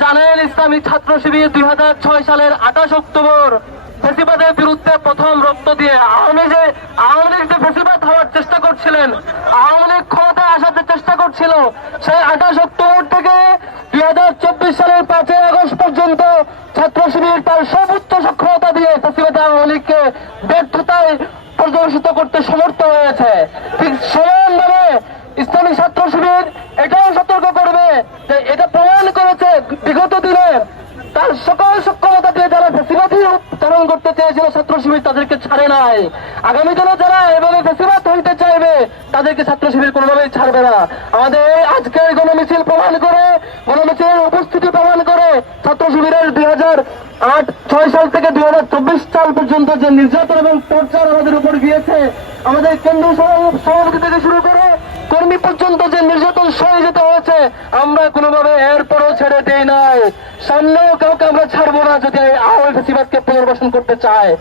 জানেন ইসলামী ছাত্র শিবির দুই হাজার ছয় সালের আঠাশ অক্টোবর। ফেসিবাদের বিরুদ্ধে প্রথম রক্ত দিয়ে আওয়ামী যে আওয়ামী লীগ যে ফেসিবাদ হওয়ার চেষ্টা করছিলেন, আওয়ামী লীগ ক্ষমতায় আসার যে চেষ্টা করছিল, সেই আঠাশ অক্টোবর থেকে দুই হাজার চব্বিশ সালের পাঁচই আগস্ট পর্যন্ত ছাত্র শিবির তার সর্বোচ্চ সক্ষমতা দিয়ে ফেসিবাদ আওয়ামী লীগকে ব্যর্থতায় প্রদর্শিত করতে সমর্থ হয়েছে ঠিক সমানভাবে ইসলামী ছাত্র শিবির এটাও সতর্ক করবে যে এটা প্রমাণ করেছে বিগত দিনে তার সকল সক্ষমতা দিয়ে যারা ফেসিবাদী উত্তরণ করতে চেয়েছিল ছাত্র শিবির তাদেরকে ছাড়ে নাই। আগামী দিনে যারা এভাবে ফেসিবাদ হইতে চাইবে, তাদেরকে ছাত্র শিবির কোনোভাবেই ছাড়বে না। আমাদের আজকের গণমিছিল প্রমাণ করে, গণমিছিলের উপস্থিতি প্রমাণ করে, ছাত্র শিবিরের দুই হাজার আট, ছয় সাল থেকে দুই হাজার চব্বিশ সাল পর্যন্ত যে নির্যাতন এবং টর্চার আমাদের উপর গিয়েছে, আমাদের কেন্দ্রীয় সভা- সভাপতি থেকে শুরু করে কর্মী পর্যন্ত যে নির্যাতন সয়ে যেতে হয়েছে, আমরা কোনোভাবে এরপরও ছেড়ে সামনেও কাউকে আমরা ছাড়বো না যদি আওয়াল ফেসিবাদকে পুনর্বাসন করতে চায়।